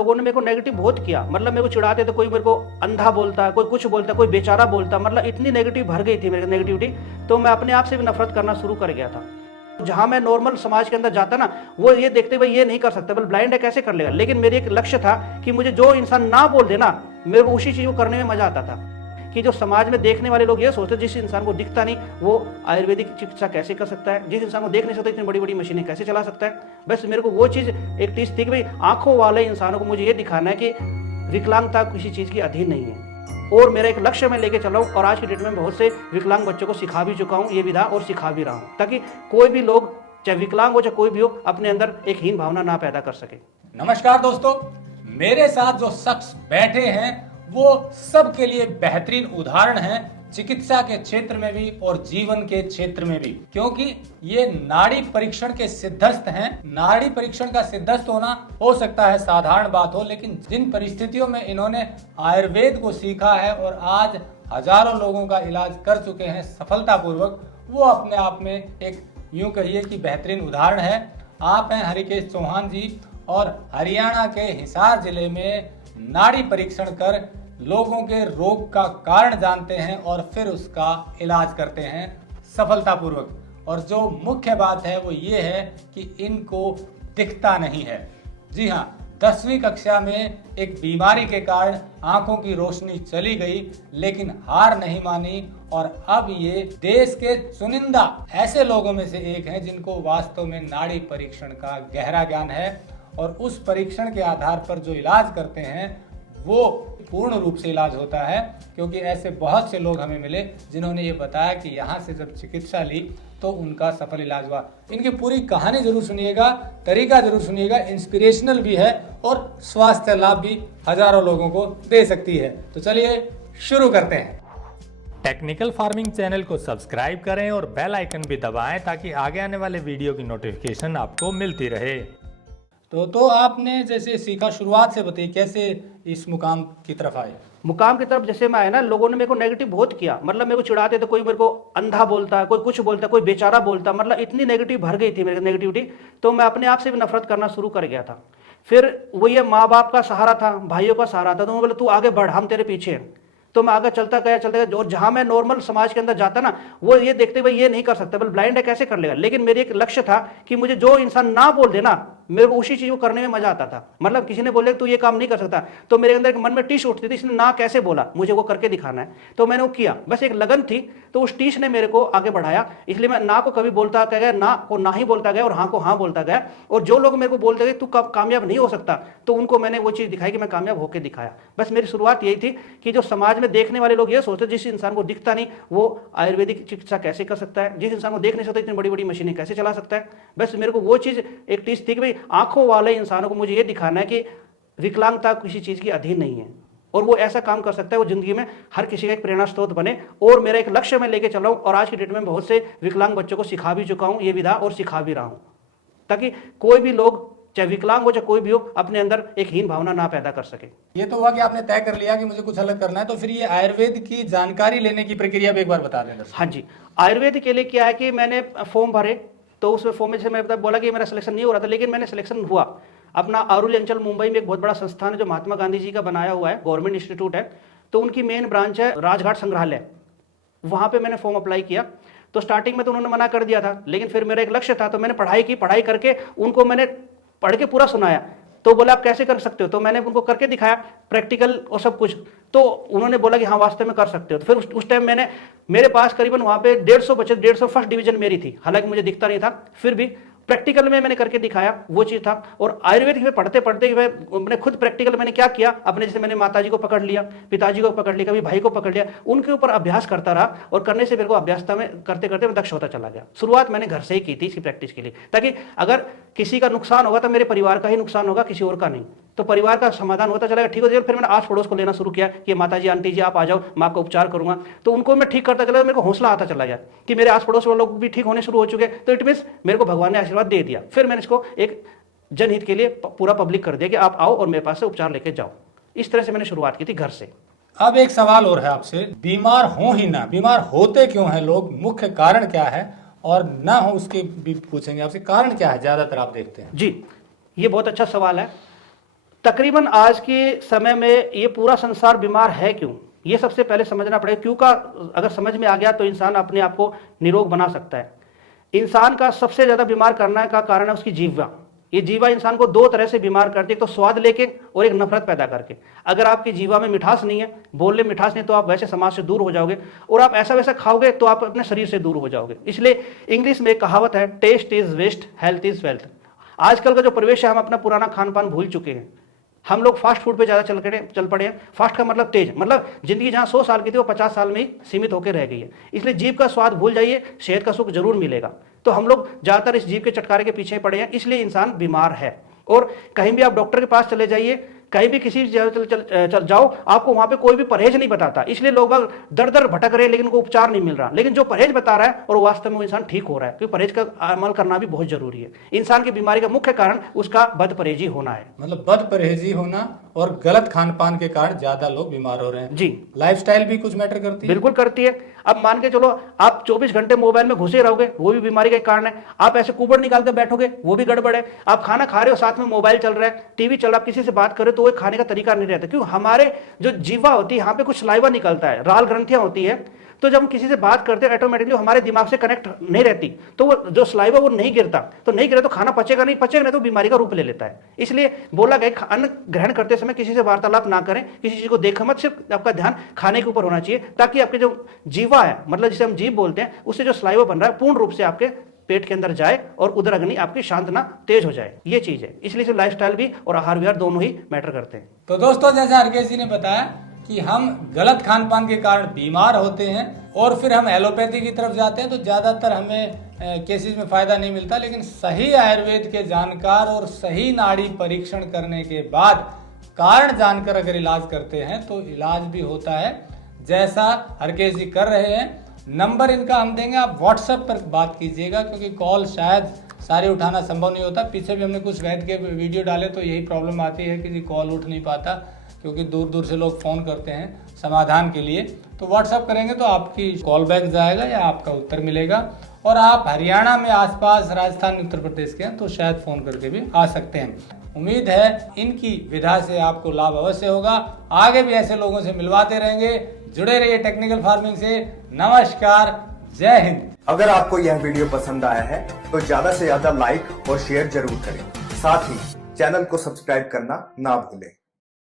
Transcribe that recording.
लोगों ने मेरे को नेगेटिव बहुत किया, मतलब मेरे को चिढ़ाते थे, कोई मेरे को अंधा बोलता, कोई कुछ बोलता, कोई बेचारा बोलता, मतलब इतनी नेगेटिव भर गई थी मेरे नेगेटिविटी, तो मैं अपने आप से भी नफरत करना शुरू कर गया था। जहां मैं नॉर्मल समाज के अंदर जाता ना, वो ये देखते भाई ये नहीं कर सकता, बल ब्लाइंड है कैसे कर लेगा, लेकिन मेरे एक लक्ष्य था कि मुझे जो इंसान ना बोल देना, मेरे को उसी चीज को करने में मजा आता था। कि जो समाज में देखने वाले लोग ये सोचते जिस इंसान को दिखता नहीं वो आयुर्वेदिक चिकित्सा कैसे कर सकता है, जिस इंसान को देख नहीं सकता इतनी बड़ी बड़ी मशीनें कैसे चला सकता है। बस मेरे को वो चीज़ एक चीज़ थी कि भाई आंखों वाले इंसानों को मुझे ये दिखाना है कि विकलांगता किसी चीज़ की अधीन नहीं है। और मेरा एक लक्ष्य मैं लेके चल रहा हूँ और आज की डेट में बहुत से विकलांग बच्चों को सिखा भी चुका हूँ ये विधा, और सिखा भी रहा हूँ, ताकि कोई भी लोग चाहे विकलांग हो चाहे कोई भी हो अपने अंदर एक हीन भावना ना पैदा कर सके। नमस्कार दोस्तों, मेरे साथ जो शख्स बैठे हैं वो सबके लिए बेहतरीन उदाहरण है, चिकित्सा के क्षेत्र में भी और जीवन के क्षेत्र में भी, क्योंकि ये नाड़ी परीक्षण के सिद्धस्त हैं। नाड़ी परीक्षण का सिद्धस्त होना हो सकता है साधारण बात हो, लेकिन जिन परिस्थितियों में इन्होंने आयुर्वेद को सीखा है और आज हजारों लोगों का इलाज कर चुके हैं सफलतापूर्वक, वो अपने आप में एक यूं कहिए कि बेहतरीन उदाहरण है। आप हैं हरिकेश चौहान जी और हरियाणा के हिसार जिले में नाड़ी परीक्षण कर लोगों के रोग का कारण जानते हैं और फिर उसका इलाज करते हैं सफलतापूर्वक। और जो मुख्य बात है वो ये है कि इनको दिखता नहीं है। जी हाँ, 10वीं कक्षा में एक बीमारी के कारण आंखों की रोशनी चली गई, लेकिन हार नहीं मानी और अब ये देश के चुनिंदा ऐसे लोगों में से एक हैं जिनको वास्तव में नाड़ी परीक्षण का गहरा ज्ञान है और उस परीक्षण के आधार पर जो इलाज करते हैं वो पूर्ण रूप से इलाज होता है। क्योंकि ऐसे बहुत से लोग हमें मिले जिन्होंने ये बताया कि यहाँ से जब चिकित्सा ली तो उनका सफल इलाज हुआ। इनकी पूरी कहानी जरूर सुनिएगा, तरीका जरूर सुनिएगा, इंस्पिरेशनल भी है और स्वास्थ्य लाभ भी हजारों लोगों को दे सकती है। तो चलिए शुरू करते हैं। टेक्निकल फार्मिंग चैनल को सब्सक्राइब करें और बेल आइकन भी दबाएं ताकि आगे आने वाले वीडियो की नोटिफिकेशन आपको मिलती रहे। तो आपने जैसे सीखा, शुरुआत से बताइए कैसे इस मुकाम की तरफ आए। मुकाम की तरफ जैसे मैं आया ना, लोगों ने मेरे को नेगेटिव बहुत किया, मतलब मेरे को चिढ़ाते थे, कोई मेरे को अंधा बोलता, कोई कुछ बोलता, कोई बेचारा बोलता, मतलब इतनी नेगेटिव भर गई थी मेरी नेगेटिविटी, तो मैं अपने आप से भी नफरत करना शुरू कर गया था। फिर वो ये माँ बाप का सहारा था, भाइयों का सहारा था, तो मैं बोले तू आगे बढ़, हम तेरे पीछे हैं। तो मैं आगे चलता गया और जहां मैं नॉर्मल समाज के अंदर जाता ना, वो ये देखते भाई ये नहीं कर सकता, बल ब्लाइंड है कैसे कर लेगा, लेकिन मेरी एक लक्ष्य था कि मुझे जो इंसान ना बोल देना, मेरे को उसी चीज को करने में मजा आता था। मतलब किसी ने बोले तू ये काम नहीं कर सकता, तो मेरे अंदर मन में टीस उठती थी, इसने ना कैसे बोला, मुझे वो करके दिखाना है, तो मैंने वो किया। बस एक लगन थी, तो उस टीस ने मेरे को आगे बढ़ाया, इसलिए मैं ना को कभी बोलता गया, ना को ना ही बोलता गया और हाँ को हाँ बोलता गया। और जो लोग मेरे को बोलते गए तू कामयाब नहीं हो सकता, तो उनको मैंने वो चीज दिखाई कि मैं कामयाब होकर दिखाया। बस मेरी शुरुआत यही थी कि जो समाज में देखने वाले लोग ये सोचते जिस इंसान को दिखता नहीं वो आयुर्वेदिक चिकित्सा कैसे कर सकता है, जिस इंसान को देख नहीं सकता इतनी बड़ी बड़ी मशीनें कैसे चला सकता है। बस मेरे को वो चीज एक चीज थी कि भाई आंखों वाले इंसानों को मुझे ये दिखाना है कि विकलांगता किसी चीज की अधीन नहीं है और वो ऐसा काम कर सकता है, वो जिंदगी में हर किसी का एक प्रेरणा स्रोत बने। और मेरा एक लक्ष्य मैं लेके चल रहा हूँ और आज की डेट में बहुत से विकलांग बच्चों को सिखा भी चुका हूँ ये विधा, और सिखा भी रहा हूँ, ताकि कोई भी लोग चाहे विकलांग हो चाहे कोई भी हो अपने अंदर एक हीन भावना ना पैदा कर सके। ये तो हुआ कि आपने तय कर लिया कि मुझे कुछ अलग करना है, तो फिर ये आयुर्वेद की जानकारी लेने की प्रक्रिया भी एक बार बता दें। हाँ जी, आयुर्वेद के लिए क्या है कि मैंने फॉर्म भरे, तो उसमें फॉर्म में जैसे मैं बोला कि मेरा सिलेक्शन नहीं हो रहा था, लेकिन मैंने सिलेक्शन हुआ। अपना आरुल अंचल मुंबई में एक बहुत बड़ा संस्थान है जो महात्मा गांधी जी का बनाया हुआ है, गवर्नमेंट इंस्टीट्यूट है, तो उनकी मेन ब्रांच है राजघाट संग्रहालय, वहाँ पे मैंने फॉर्म अप्लाई किया। तो स्टार्टिंग में तो उन्होंने मना कर दिया था, लेकिन फिर मेरा एक लक्ष्य था, तो मैंने पढ़ाई की, पढ़ाई करके उनको मैंने पढ़ के पूरा सुनाया। तो बोला आप कैसे कर सकते हो, तो मैंने उनको करके दिखाया प्रैक्टिकल और सब कुछ, तो उन्होंने बोला कि हाँ वास्तव में कर सकते हो। तो फिर उस टाइम मेरे पास करीबन वहाँ पे 150 बच्चे, 150 फर्स्ट डिवीजन मेरी थी, हालांकि मुझे दिखता नहीं था, फिर भी प्रैक्टिकल में मैंने करके दिखाया, वो चीज़ था। और आयुर्वेदिक में पढ़ते पढ़ते मैंने खुद प्रैक्टिकल मैंने क्या किया, अपने जैसे मैंने माताजी को पकड़ लिया, पिताजी को पकड़ लिया, कभी भाई को पकड़ लिया, उनके ऊपर अभ्यास करता रहा और करने से मेरे को अभ्यासता में करते करते मैं दक्ष होता चला गया। शुरुआत मैंने घर से ही की थी इसकी प्रैक्टिस के लिए, ताकि अगर किसी का नुकसान होगा तो मेरे परिवार का ही नुकसान होगा, किसी और का नहीं, तो परिवार का समाधान होता चला गया। ठीक हो जाएगा। फिर मैंने आस पड़ोस को लेना शुरू किया कि माताजी आंटी जी आप आ जाओ, मैं आपका उपचार करूंगा, तो उनको मैं ठीक करता चला, मेरे को हौसला आता चला गया कि मेरे आस पड़ोस वाले लोग भी ठीक होने शुरू हो चुके, तो इट मीन्स मेरे को भगवान ने आशीर्वाद दे दिया। फिर मैंने इसको एक जनहित के लिए पूरा पब्लिक कर दिया कि आप आओ और मेरे पास से उपचार लेके जाओ। इस तरह से मैंने शुरुआत की थी घर से। अब एक सवाल और है आपसे, बीमार हो ही ना, बीमार होते क्यों हैं लोग, मुख्य कारण क्या है, और ना हो उसके भी पूछेंगे आपसे कारण क्या है ज्यादातर आप देखते हैं। जी, ये बहुत अच्छा सवाल है। तकरीबन आज के समय में ये पूरा संसार बीमार है क्यों, ये सबसे पहले समझना पड़ेगा। क्यों का अगर समझ में आ गया तो इंसान अपने आप को निरोग बना सकता है। इंसान का सबसे ज्यादा बीमार करने का कारण है उसकी जीवा। ये जीवा इंसान को दो तरह से बीमार करती है, एक तो स्वाद लेके और एक नफरत पैदा करके। अगर आपकी जीवा में मिठास नहीं है, बोलने में मिठास नहीं, तो आप वैसे समाज से दूर हो जाओगे, और आप ऐसा वैसा खाओगे तो आप अपने शरीर से दूर हो जाओगे। इसलिए इंग्लिश में एक कहावत है, taste is waste, health is wealth. आजकल का जो परिवेश है, हम अपना पुराना खान पान भूल चुके हैं। हम लोग फास्ट फूड पे ज़्यादा चल पड़े हैं। फास्ट का मतलब तेज, मतलब जिंदगी जहाँ 100 साल की थी वो 50 साल में ही सीमित होकर रह गई है। इसलिए जीभ का स्वाद भूल जाइए, सेहत का सुख जरूर मिलेगा। तो हम लोग ज़्यादातर इस जीभ के चटकारे के पीछे पड़े हैं, इसलिए इंसान बीमार है। और कहीं भी आप डॉक्टर के पास चले जाइए, कहीं भी किसी जगह चल जाओ, आपको वहां पे कोई भी परहेज नहीं बताता। इसलिए लोग दर दर भटक रहे हैं, लेकिन उनको उपचार नहीं मिल रहा। लेकिन जो परहेज बता रहा है और वास्तव में वो इंसान ठीक हो रहा है, क्योंकि परहेज का अमल करना भी बहुत जरूरी है। इंसान की बीमारी का मुख्य कारण उसका बद परहेजी होना है। मतलब बद परहेजी होना और गलत खान पान के कारण ज्यादा लोग बीमार हो रहे हैं। जी, लाइफस्टाइल भी कुछ मैटर करती है। बिल्कुल करती है। अब मान के चलो आप 24 घंटे मोबाइल में घुसे रहोगे, वो भी बीमारी का कारण है। आप ऐसे कुबड़ निकाल के बैठोगे, वो भी गड़बड़ है। आप खाना खा रहे हो, साथ में मोबाइल चल रहा है, टीवी चल रहा है, आप किसी से बात कर रहे हो, तो वो खाने का तरीका नहीं रहता। क्यों? हमारे जो जीवा होती है, यहाँ पे कुछ सलाइवा निकलता है, राल ग्रंथियां होती है, तो जब हम किसी से बात करते हैं ऑटोमेटिकली हमारे दिमाग से कनेक्ट नहीं रहती, तो वो जो सलाइवा वो नहीं गिरता, तो खाना पचेगा नहीं, तो बीमारी का रूप ले लेता है। इसलिए बोला गया अन्न ग्रहण करते समय किसी से वार्तालाप ना करें, किसी चीज को देखा मत, सिर्फ आपका ध्यान खाने के ऊपर होना चाहिए, ताकि आपके जो जीवा है, मतलब जिसे हम जीभ बोलते हैं, उससे जो सलाइवा बन रहा है पूर्ण रूप से आपके पेट के अंदर जाए और उदर अग्नि आपकी शांत ना तेज हो जाए। ये चीज है। इसलिए लाइफस्टाइल भी और आहार विहार दोनों ही मैटर करते हैं। तो दोस्तों, जैसा हरकेश जी ने बताया कि हम गलत खान पान के कारण बीमार होते हैं और फिर हम एलोपैथी की तरफ जाते हैं, तो ज्यादातर हमें केसेस में फायदा नहीं मिलता। लेकिन सही आयुर्वेद के जानकार और सही नाड़ी परीक्षण करने के बाद कारण जानकर अगर इलाज करते हैं तो इलाज भी होता है, जैसा हरकेश जी कर रहे हैं। नंबर इनका हम देंगे, आप व्हाट्सएप पर बात कीजिएगा, क्योंकि कॉल शायद सारे उठाना संभव नहीं होता। पीछे भी हमने कुछ वैद्य के वीडियो डाले तो यही प्रॉब्लम आती है कि जी कॉल उठ नहीं पाता, क्योंकि दूर दूर से लोग फ़ोन करते हैं समाधान के लिए। तो व्हाट्सएप करेंगे तो आपकी कॉल बैक जाएगा या आपका उत्तर मिलेगा। और आप हरियाणा में आसपास, राजस्थान, उत्तर प्रदेश के हैं तो शायद फ़ोन करके भी आ सकते हैं। उम्मीद है इनकी विधा से आपको लाभ अवश्य होगा। आगे भी ऐसे लोगों से मिलवाते रहेंगे। जुड़े रहिए टेक्निकल फार्मिंग से। नमस्कार, जय हिंद। अगर आपको यह वीडियो पसंद आया है तो ज्यादा से ज्यादा लाइक और शेयर जरूर करें। साथ ही चैनल को सब्सक्राइब करना ना भूलें।